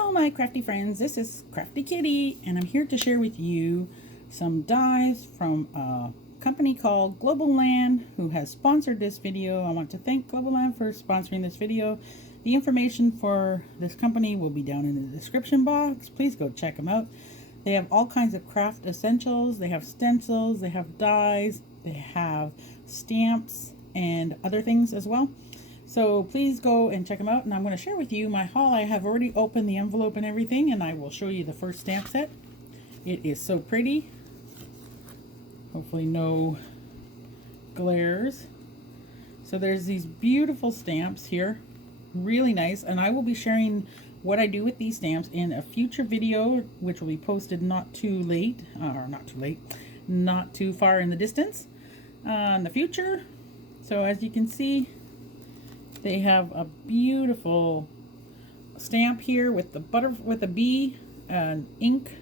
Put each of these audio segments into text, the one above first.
Hello my crafty friends, this is Crafty Kitty and I'm here to share with you some dies from a company called Global Land who has sponsored this video. I want to thank Global Land for sponsoring this video. The information for this company will be down in the description box. Please go check them out. They have all kinds of craft essentials. They have stencils, they have dies, they have stamps and other things as well. So please go and check them out, and I'm going to share with you my haul. I have already opened the envelope and everything, and I will show you the first stamp set. It is so pretty. Hopefully no glares. So there's these beautiful stamps here. Really nice, and I will be sharing what I do with these stamps in a future video, which will be posted not too far in the distance in the future. So as you can see, they have a beautiful stamp here with the bee, an ink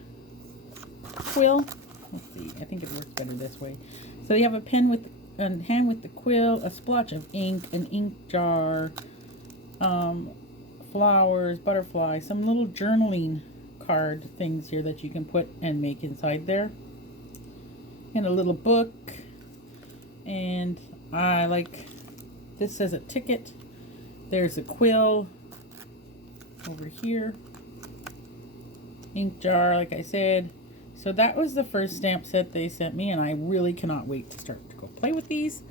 quill. Let's see, I think it works better this way. So they have a pen with a hand with the quill, a splotch of ink, an ink jar, flowers, butterfly, some little journaling card things here that you can put and make inside there, and a little book. And I like this, says a ticket. There's a quill over here, ink jar, like I said. So that was the first stamp set they sent me, and I really cannot wait to start to go play with these.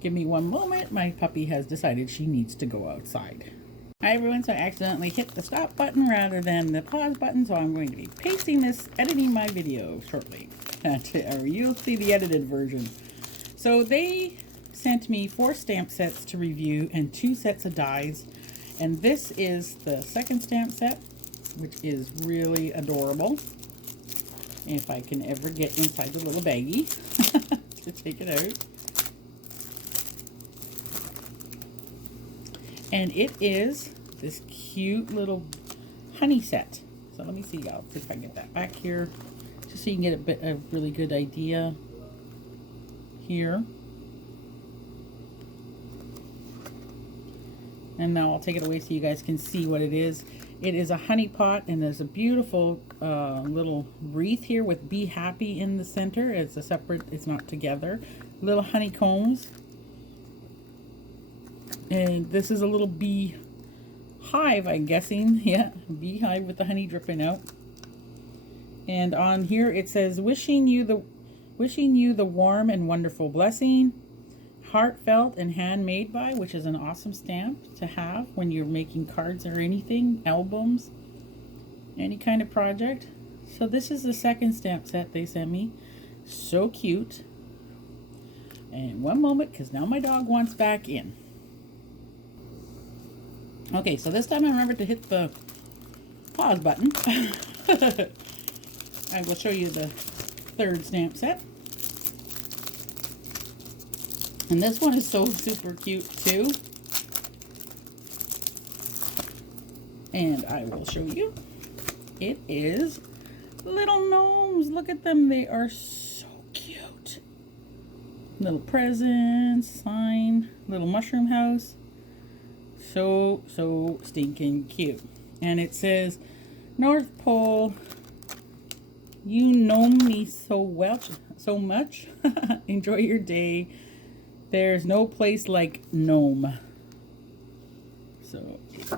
Give me one moment. My puppy has decided she needs to go outside. Hi everyone, so I accidentally hit the stop button rather than the pause button, so I'm going to be pasting this, editing my video shortly. Or you'll see the edited version. So they sent me 4 stamp sets to review and 2 sets of dies, and this is the second stamp set, which is really adorable. If I can ever get inside the little baggie to take it out. And it is this cute little honey set. So let me see, I'll see if I can get that back here just so you can get a really good idea here. And now I'll take it away so you guys can see what it is. It is a honey pot, and there's a beautiful little wreath here with Be Happy in the center. It's a separate, it's not together. Little honeycombs. And this is a little bee hive, I'm guessing. Yeah, beehive with the honey dripping out. And on here it says, wishing you the warm and wonderful blessing. Heartfelt and handmade by, which is an awesome stamp to have when you're making cards or anything, albums, any kind of project. So this is the second stamp set they sent me. So cute. And one moment, because now my dog wants back in. Okay, so this time I remembered to hit the pause button. I will show you the third stamp set. And this one is so super cute too. And I will show you. It is little gnomes. Look at them. They are so cute. Little presents, sign, little mushroom house. So stinking cute. And it says, North Pole, you know me so much. Enjoy your day. There's no place like Gnome.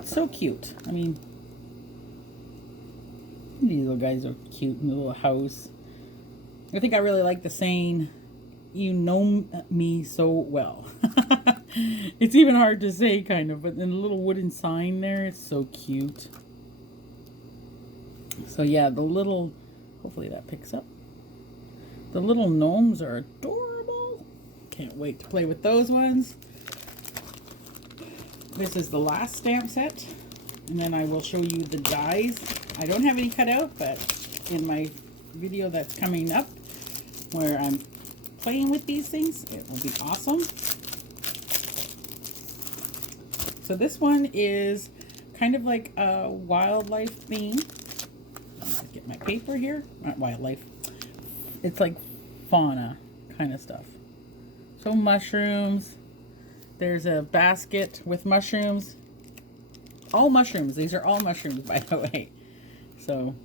So cute. I mean, these little guys are cute in the little house. I think I really like the saying, you know me so well. It's even hard to say, kind of, but then the little wooden sign there, it's so cute. So yeah, the little, hopefully that picks up. The little gnomes are adorable. Can't wait to play with those ones. This is the last stamp set, and then I will show you the dies. I don't have any cut out, but in my video that's coming up where I'm playing with these things, it will be awesome. So this one is kind of like a wildlife theme. Let's get my paper here. Not wildlife. It's like fauna kind of stuff. So mushrooms. There's a basket with mushrooms. All mushrooms. These are all mushrooms, by the way. So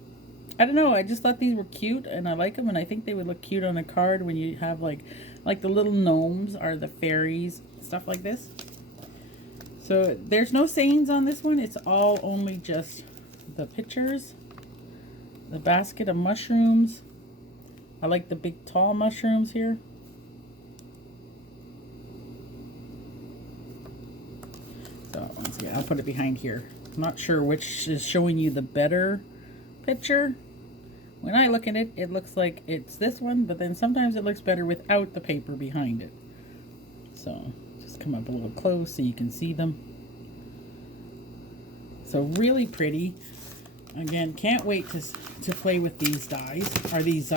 I don't know, I just thought these were cute and I like them, and I think they would look cute on a card when you have like the little gnomes or the fairies, stuff like this. So there's no sayings on this one. It's all only just the pictures. The basket of mushrooms. I like the big tall mushrooms here. So once again, I'll put it behind here. I'm not sure which is showing you the better picture. When I look at it, it looks like it's this one, but then sometimes it looks better without the paper behind it. So just come up a little close so you can see them. So really pretty. Again, can't wait to play with these dies, or these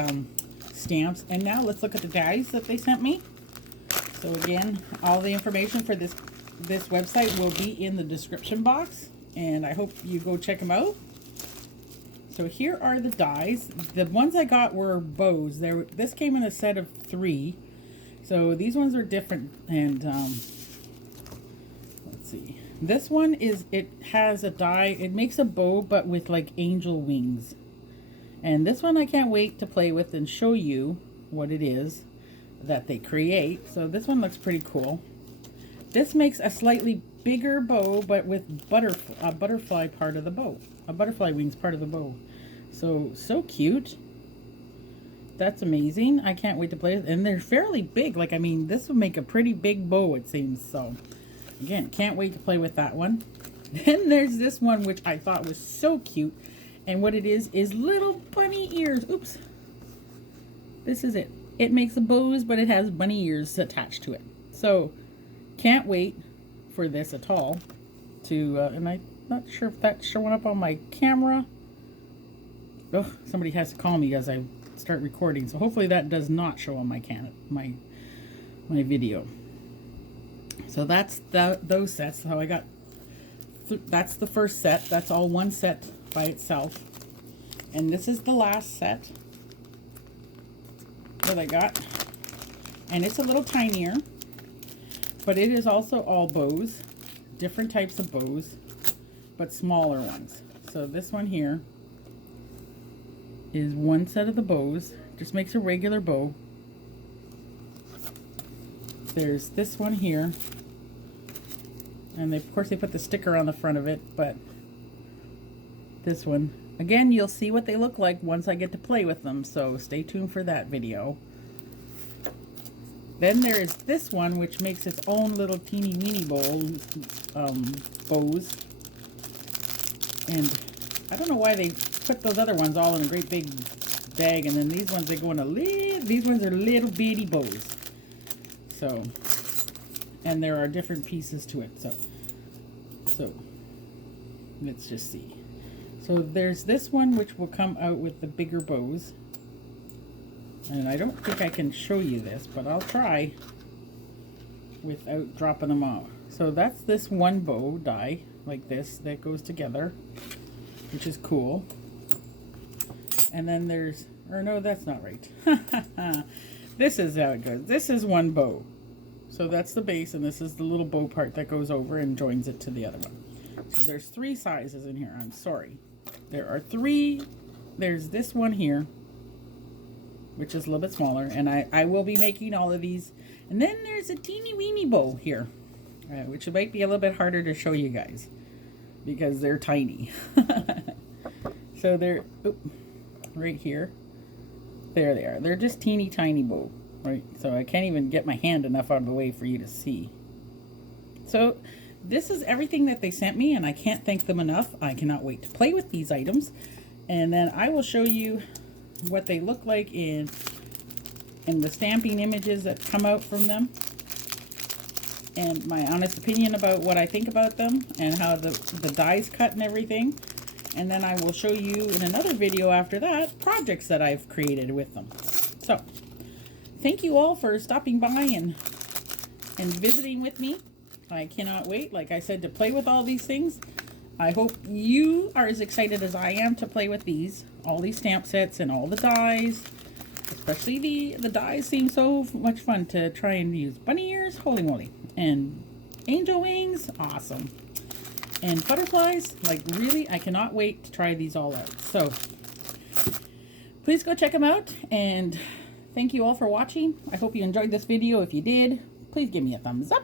stamps. And now let's look at the dies that they sent me. So again, all the information for this website will be in the description box, and I hope you go check them out. So here are the dies. The ones I got were bows. This came in a set of 3. So these ones are different, and let's see. This one it has a die. It makes a bow, but with like angel wings. And this one I can't wait to play with and show you what it is that they create. So this one looks pretty cool. This makes a slightly bigger bow, but with a butterfly part of the bow. A butterfly wings part of the bow. So cute. That's amazing. I can't wait to play with it. And they're fairly big. Like, I mean, this would make a pretty big bow, it seems. So again, can't wait to play with that one. Then there's this one, which I thought was so cute. And what it is little bunny ears. Oops. This is it. It makes the bows, but it has bunny ears attached to it. So can't wait for this at all. And I'm not sure if that's showing up on my camera. Oh, somebody has to call me as I start recording. So hopefully that does not show on my video. So that's those sets. So I got, that's the first set. That's all one set by itself. And this is the last set that I got. And it's a little tinier, but it is also all bows, different types of bows, but smaller ones. So this one here is one set of the bows. Just makes a regular bow. There's this one here. And of course they put the sticker on the front of it, but this one, again, you'll see what they look like once I get to play with them, so stay tuned for that video. Then there is this one, which makes its own little teeny weeny bows. And I don't know why they put those other ones all in a great big bag, and then these ones, they go in these ones are little bitty bows. So, and there are different pieces to it. So let's just see. So there's this one, which will come out with the bigger bows. And I don't think I can show you this, but I'll try without dropping them off. So that's this one bow die, like this, that goes together, which is cool. And then there's, or no, that's not right. This is how it goes. This is one bow. So that's the base, and this is the little bow part that goes over and joins it to the other one. So there's 3 sizes in here. I'm sorry. There are 3. There's this one here, which is a little bit smaller, and I will be making all of these. And then there's a teeny weeny bow here, which might be a little bit harder to show you guys because they're tiny. So they're right here. There they are. They're just teeny tiny bow, right? So I can't even get my hand enough out of the way for you to see. So this is everything that they sent me, and I can't thank them enough. I cannot wait to play with these items, and then I will show you what they look like in the stamping images that come out from them, and my honest opinion about what I think about them and how the dies cut and everything. And then I will show you in another video after that projects that I've created with them. So thank you all for stopping by and visiting with me. I cannot wait, like I said, to play with all these things. I hope you are as excited as I am to play with these, all these stamp sets and all the dies. Especially the dies seem so much fun to try and use. Bunny ears, holy moly. And angel wings, awesome. and butterflies. Like, really, I cannot wait to try these all out. So please go check them out, and thank you all for watching. I hope you enjoyed this video. If you did, please give me a thumbs up.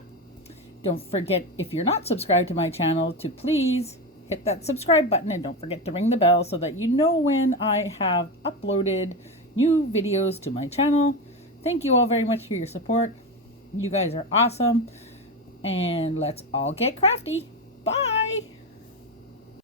Don't forget, if you're not subscribed to my channel, to please hit that subscribe button, and don't forget to ring the bell so that you know when I have uploaded new videos to my channel. Thank you all very much for your support. You guys are awesome, and let's all get crafty.